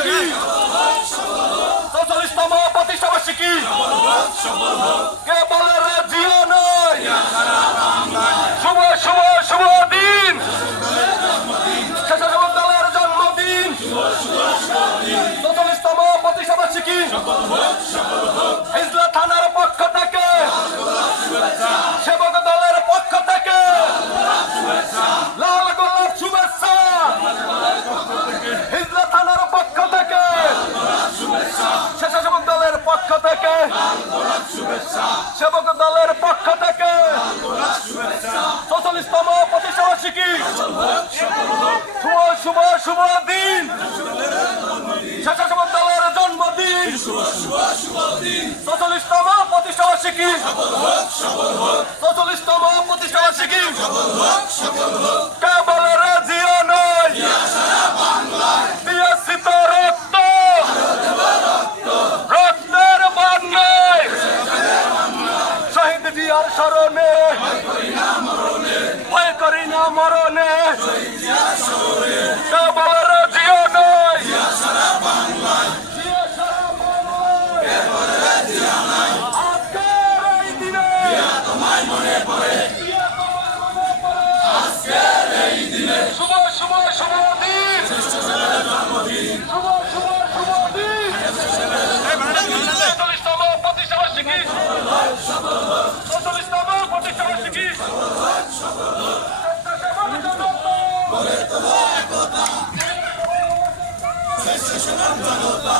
বার্ষিকী, ৪৪তম প্রতিষ্ঠা বার্ষিকী। কে বলে রে জিও নয়, শুভ শুভ শুভ দিন, স্বেচ্ছাসেবক দলের জন্মদিন, ৪৪তম প্রতিষ্ঠা বার্ষিকী। হিজলা থানার পক্ষ থেকে, সেবক দলের পক্ষ থেকে লাল গোলাপ শুভেচ্ছা। হিজলা থানার পক্ষ থেকে, স্বেচ্ছাসেবক দলের পক্ষ থেকে, সেবক দলের পক্ষ থেকে ৪৪তম প্রতিষ্ঠা বার্ষিকী। শুভ শুভ শুভ দিন, স্বেচ্ছাসেবক দলের জন্মদিন, ৪৪তম প্রতিষ্ঠা বার্ষিকী। ৪৪তম প্রতিষ্ঠা বার্ষিকী। কে বলে রে জিও নয়, দিয়েছি তো রক্ত, রক্তের বন্যায় শহীদ জিয়ার স্মরণে, ভয় করি না মরণে। কে বলে রে জিও নয়, জিয়া সারা বাংলায়। আজকের এই দিনে তোমায় মনে পড়ে, আজকের এই দিনে শুভ শুভ শুভ দিন, শুভ শুভ শুভ দিন। ৪৪তম প্রতিষ্ঠা বার্ষিকী, ৪৪তম প্রতিষ্ঠা বার্ষিকী। স্বেচ্ছাসেবক জনতা